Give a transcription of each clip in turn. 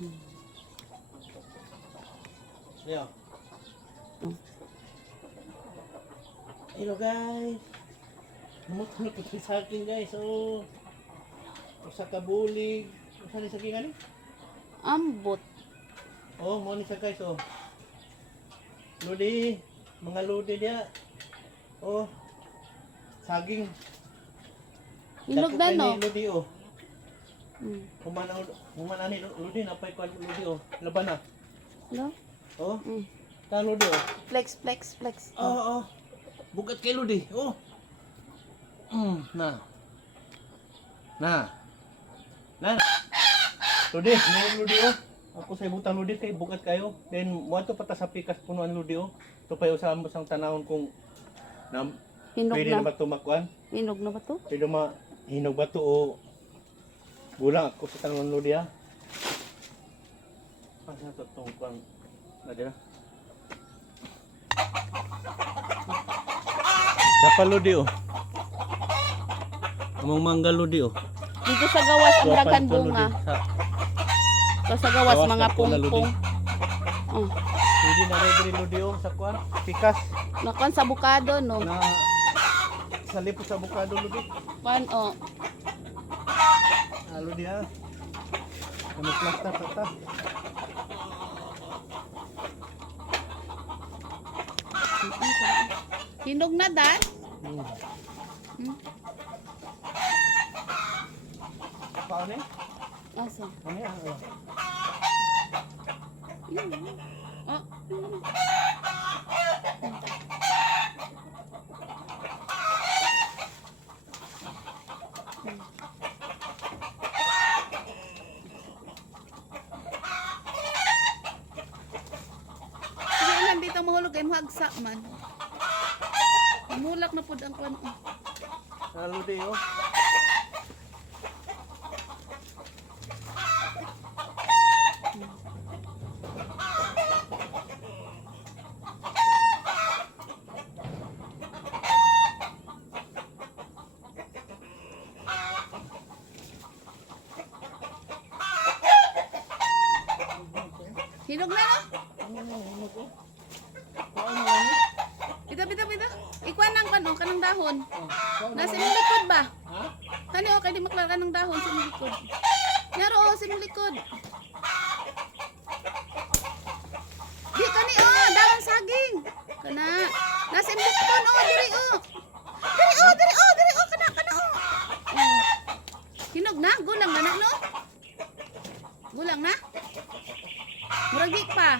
Leo. Hello guys. Namutulog ko sa akin guys. Oh. Usa ka bulig. Usa ni sa kingan ni? Ambot. Oh, mo ni sa guys oh. Lodi, mga lodi dia. Oh. Saging. Hinog na no. Lodi oh. Mm. Ani lodi na pay ko lodi oh. Laban na. No? Oh. Mm. Ta lodi oh. Flex. Oh. Bugat kay lodi. Oh. Na. Lodi, may lodi oh. Ako sa ibutang lodi kay bugat kayo. Then mo ato pata sa pikas punuan lodi oh. To payo sa amo sang tanawon kung na Hinog pwede na. na ba tumakwan? Hinog na ba to? Pwede ma hinog ba to o gulang ako sa tanawon lodi ah. Asa to tong kwan na dira. Dapat lodi oh. Among mangga lodi oh. Dito sa gawas ang dagan Tuwapan to, bunga. lodi. So sa gawas Gawas mga na po na, lodi. pungpong. Oh. Pwede na rin lodi oh sa kwan. Pikas Nakuan sa bukado no. na sa lipo sa avocado lodi. Pan oh. Lodi ah. Kami plaster tata. Hinog na dad. Hmm? Paano eh? Asa? Ano yan? Yun. Oh. Sige lang dito mahulog ay mahagsa man. Mulak na pud ang kwan. Lodi oh. Hinog na no? Bita. Ikuan nang kwan kanang dahon. Nasa imong likod ba? Ha? Kani o kay di maklara ng dahon sa imong likod. Naro o sa imong likod. Di kani o dahon saging. Kana. Nasa imong likod o diri o. Diri o kana o. Oh. Hinog na, gulang na no? Gulang na? Murag pa.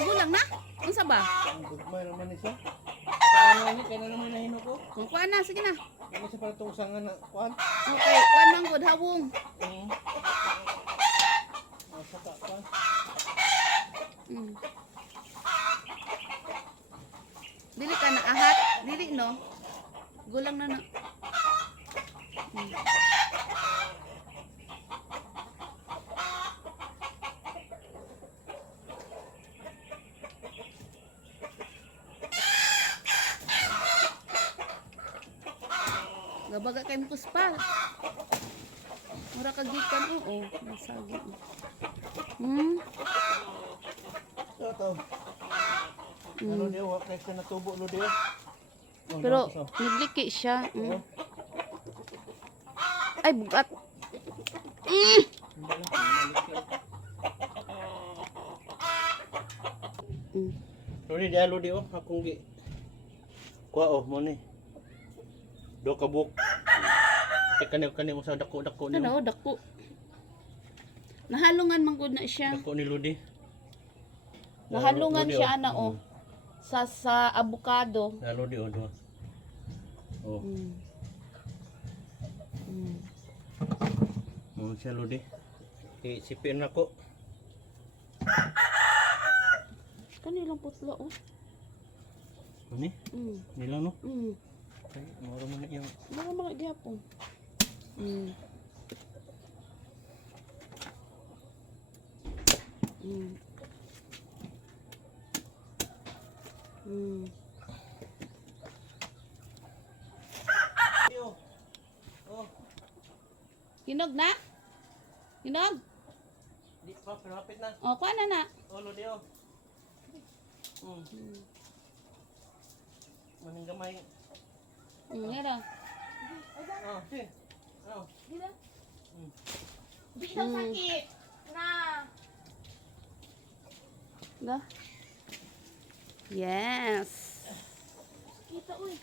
Gulang na? Unsa ba? Ang gugmay naman isa. Paano ni kaya naman nahinog ko? Kung kuan na, sige na. Ano siya para itong usangan na kuan? Okay, kuan man gud hawong. Nasa ka kuan. Mm. Dili ka na ahat, dili no. Gulang na na. Mm. Gabaga kay puspa. Mura kagikan oo, nasagi. Ito. Ano niya, wak na siya natubo lo diyo. Pero nagliki siya. Ay bugat. Lodi dia lodi oh, akong gi. Kuha oh, mo ni. Do ka buk. Kani mo sa dako ni. Ano, dako. Nahalungan man gud na siya. Dako ni lodi. Nahalungan Lodi, siya na oh. Sa avocado. Na lodi oh, do. Oh, mo siya lodi. Isipin ako. Kanilang putla oh. Ni? Nila no? Ay, moro man yung Mga gihapon. Oh. Hinog na? Hinog? Di pa, malapit na. Oh, kuha na na. Oh, Lodi, oh. Maning gamay. Yan daw. Oh, sige. Oh. Di daw sakit. Na. Da. Yes. Kita, uy.